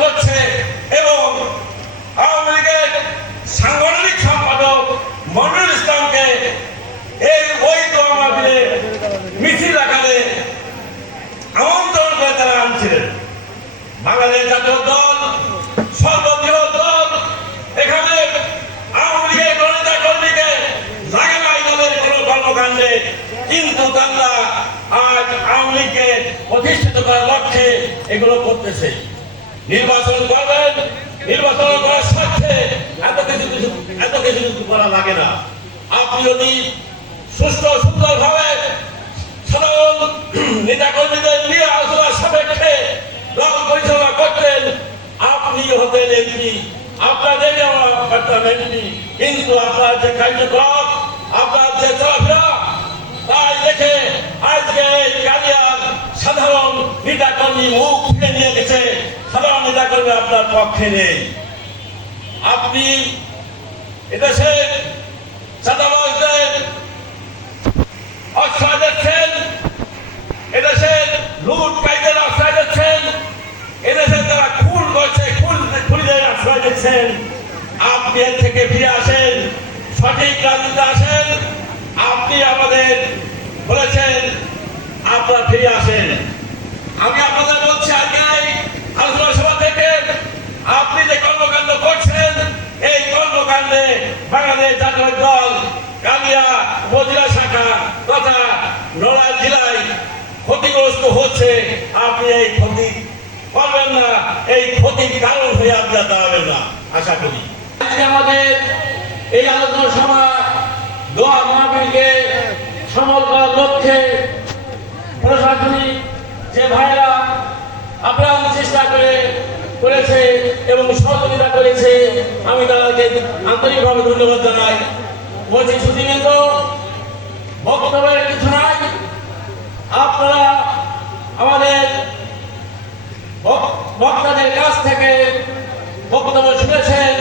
করছে এবং আওয়ামী লীগের সাংগঠনিক সম্পাদক মনিরুল ইসলামকে এই ওই দোয়া মাহফিলে মিছিল আকারে আমন্ত্রণ করে তারা আনছিলেন। বাংলাদেশ জাতীয় দল, সর্ববৃহৎ দল, এখানে আওয়ামী লীগের গণিতা কর্মীকে লাগে না এই দলের কোনো কর্মকাণ্ডে। কিন্তু তারা আজ আওয়ামী লীগকে প্রতিষ্ঠিত করার লক্ষ্যে এগুলো করতেছে। নির্বাচন করবেন, নির্বাচন করার স্বার্থে এত কিছু কিছু, এত কিছু কিছু করা লাগে না। আপনি যদি সুস্থ সুন্দর ভাবে সাধারণ নেতা কর্মী মুখ ফিরে নিয়ে গেছে। নেতা কর্মী আপনার পক্ষে নেই। আপনি এদেশে চাঁদাবাজদের আশ্রয় দিচ্ছেন এদেশে লুট কাইদের আশ্রয় দিচ্ছেন এদেশে তারা খুন করছে, খুন খুনিদের আশ্রয় দিচ্ছেন আপনি থেকে ফিরে আসেন, সঠিক রাজনীতিতে আসেন, আপনি আমাদের বলেছেন আপনারা ফিরে আসেন আমি আপনাদের বলছি আজকে এই আলোচনা সভা থেকে আপনি যে কর্মকাণ্ড করছেন এই কর্মকাণ্ডে বাংলাদেশ জাতীয় দল কালিয়া মজিলা শাখা তথা নড়াইল জেলায় ক্ষতিগ্রস্ত হচ্ছে। আপনি এই ক্ষতি পাবেন না, এই ক্ষতির কারণ হয়ে আপনি আর দাঁড়াবেন না, আশা করি। আজকে আমাদের এই আলোচনা সভা দোয়া মাহফিলকে সফল করার লক্ষ্যে প্রশাসনিক যে ভাইরা আপ্রাণ চেষ্টা করে করেছে এবং সহযোগিতা করেছে। আমি তাদেরকে আন্তরিকভাবে ধন্যবাদ জানাই। বলছি সুদীবৃন্দ বক্তব্যের কিছু নাই। আপনারা আমাদের বক- বক্তাদের কাছ থেকে বক্তব্য শুনেছেন।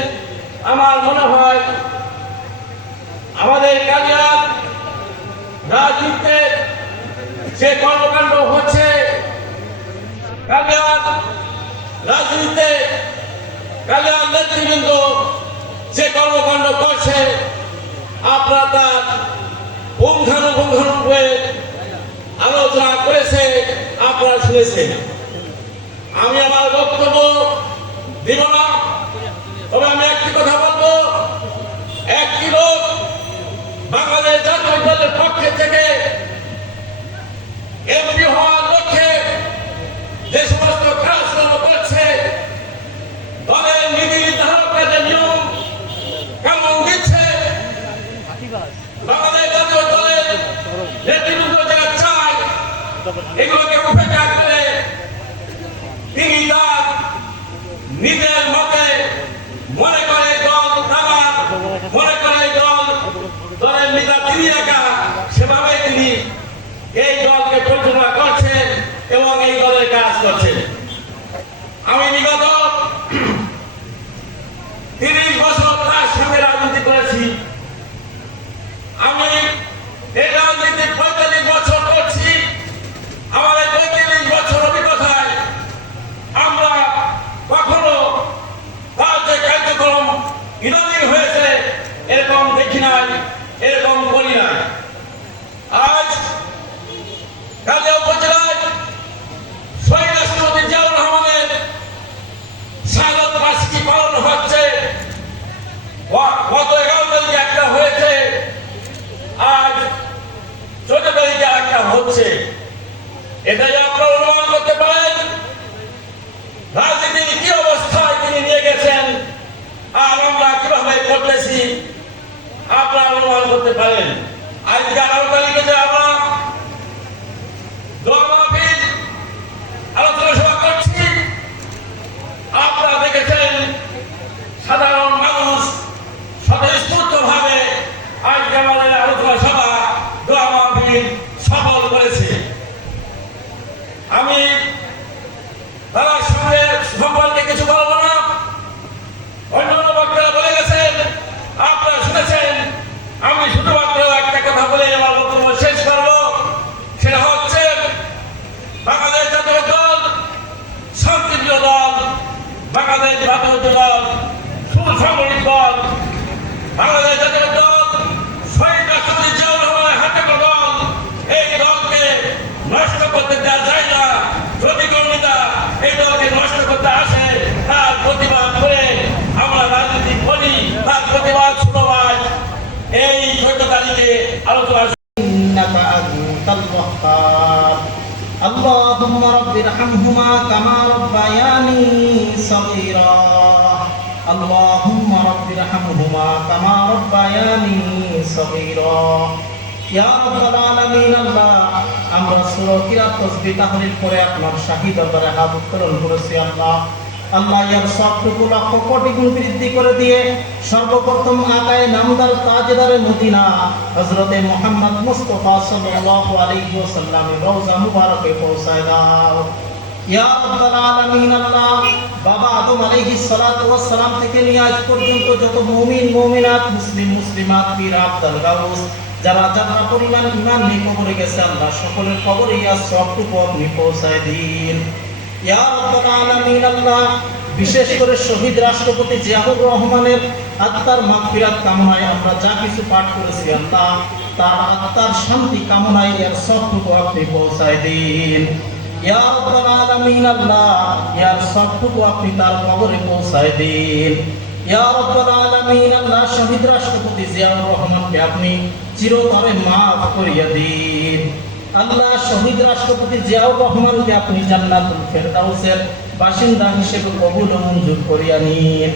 আমার মনে হয় আমাদের কালিয়ার রাজনীতিতে যে কর্মকাণ্ড হচ্ছে, কালিয়ার রাজনীতিতে কালিয়ার নেতৃবৃন্দ যে কর্মকাণ্ড করছে, আপনারা তার পুঙ্খানুপুঙ্খানুরূপে আলোচনা করেছে, আপনারা শুনেছেন। আমি আমার বক্তব্য দিব না, তবে আমি একটি কথা বলব একটি লোক বাংলাদেশ জাতীয় দলের পক্ষে থেকে এমপি হওয়ার লক্ষ্যে যে সমস্ত কাজকর্ম করছে দলের নীতি নির্ধারকের যে নিয়ম কেমন দিচ্ছে বাংলাদেশ জাতীয় দলের নেতৃবৃন্দ যারা চায় এগুলোকে উপেক্ষা করে তিনি তার নিজের মতে মনে করে দল তারা মনে করে দল, দলের নেতা তিনি একা সেভাবে তিনি এই দলকে পরিচালনা করছেন এবং এই দলের কাজ করছেন। আলোচনা إنك أنت الوهاب اللهم رب ارحمهما كما ربياني صغيرا اللهم رب ارحمهما كما ربياني صغيرا ইয়া রাব্বাল আলামিন আল্লাহ আমরা সূরা কিরাত তাসবিহ তাহলিল করে আপনার শাহী দরবারে হাত উত্তোলন করেছি আল্লাহ আল্লাহ ইয়ার সবটুকু লক্ষ কোটি গুণ বৃদ্ধি করে দিয়ে সর্বপ্রথম নামদার মদিনা সাল্লাল্লাহু আলাইহি রওজা মুবারকে পৌঁছায় দাও। ইয়া রাব্বাল আলামিন, আল্লাহ বাবা আদম আলাইহিস সালাতু ওয়াস সালাম থেকে নিয়ে আজ পর্যন্ত যত মুমিন, মুমিনাত, মুসলিম, মুসলিমাত, পীর, আব্দুল গাউস, যারা যারা পরিমাণ ইমান নিয়ে কবরে গেছে, আল্লাহ সকলের কবরে ইয়া সবটুকু আপনি পৌঁছায় দিন। বিশেষ করে শহীদ রাষ্ট্রপতি জিয়াউর রহমানের আত্মার মাগফিরাত কামনায় আমরা যা কিছু পাঠ করেছি আল্লাহ, তার আত্মার শান্তি কামনায় এর সবটুকু আপনি পৌঁছায় দিন। আপনি পৌঁছায় দিন। শহীদ রাষ্ট্রপতি জিয়াউর রহমানকে আপনি চিরতরে মাফ করিয়া দিন। আল্লাহ শহীদ রাষ্ট্রপতি জিয়াউর রহমানকে আপনি জান্নাতুল ফেরদাউসের বাসিন্দা হিসেবে কবুল ও মঞ্জুর করিয়া নিন।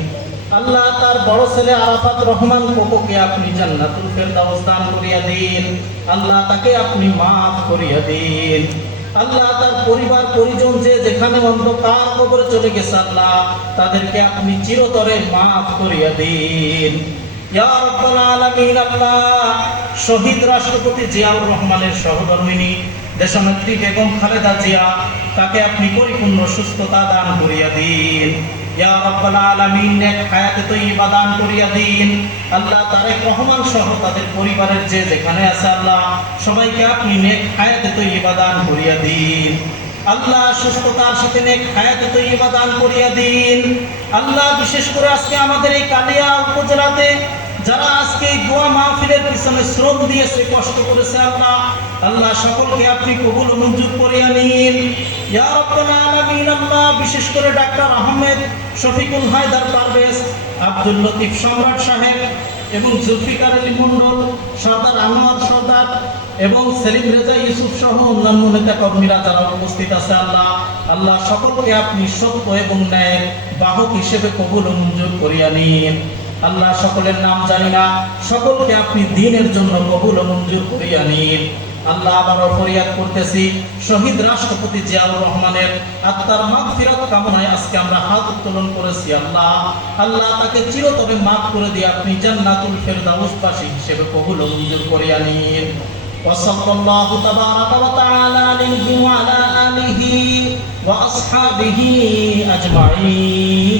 আল্লাহ তার বড় ছেলে আরাফাত রহমান কোকোকে আপনি জান্নাতুল ফেরদাউস দান করিয়া দিন। আল্লাহ তাকে আপনি মাফ করিয়া দিন। আল্লাহ তার পরিবার, পরিজন যে যেখানে অন্ধকার কবরে চলে গেছে, আল্লাহ তাদেরকে আপনি চিরতরে মাফ করিয়া দিন। শহীদ রাষ্ট্রপতি জিয়াউর রহমানের সহধর্মিনী, দেশনেত্রী বেগম খালেদা জিয়া, তাকে আপনি পরিপূর্ণ সুস্থতা দান করিয়া দিন। আলামিন, নেক করিয়া দিন। আল্লাহ রহমান সহ তাদের পরিবারের যে যেখানে আছে আল্লাহ, সবাইকে আপনি নেক হায়াতে করিয়া দিন। আল্লাহ করিয়া দিন। আল্লাহ, বিশেষ করে আজকে আমাদের এই কালিয়া উপজেলাতে যারা আজকে এই দোয়া মাহফিলের পিছনে শ্রম দিয়েছে, কষ্ট করেছে, আল্লাহ আল্লাহ সকলকে আপনি কবুল মঞ্জুর করিয়া নিন। রাব্বাল আলামিন, আল্লাহ, বিশেষ করে ডাক্তার আহমেদ শফিকুল হায়দার পারভেজ, আব্দুল লতিফ সম্রাট সাহেব এবং জুলফিকার আলী মন্ডল সর্দার আহমদ সর্দার এবং সেলিম রেজা ইউসুফ সহ অন্যান্য নেতা কর্মীরা যারা উপস্থিত আছে, আল্লাহ আল্লাহ সকলকে আপনি সত্য এবং ন্যায় বাহক হিসেবে কবুল মঞ্জুর করিয়া নিন। আল্লাহ সকলের নাম জানি না সকলকে আপনি দিনের জন্য কবুল ও মঞ্জুর করিয়া নিন আল্লাহ আবারও ফরিয়াদ করতেছি শহীদ রাষ্ট্রপতি জিয়াউর রহমানের আত্মার মাগ ফিরাত কামনায় আজকে আমরা হাত উত্তোলন করেছি আল্লাহ আল্লাহ তাকে চিরতরে মাফ করে দিয়ে আপনি জান্নাতুল ফেরদাউসবাসী হিসেবে কবুল ও মঞ্জুর করিয়া নিন وصلى الله تبارك وتعالى عليه وعلى آله وأصحابه أجمعين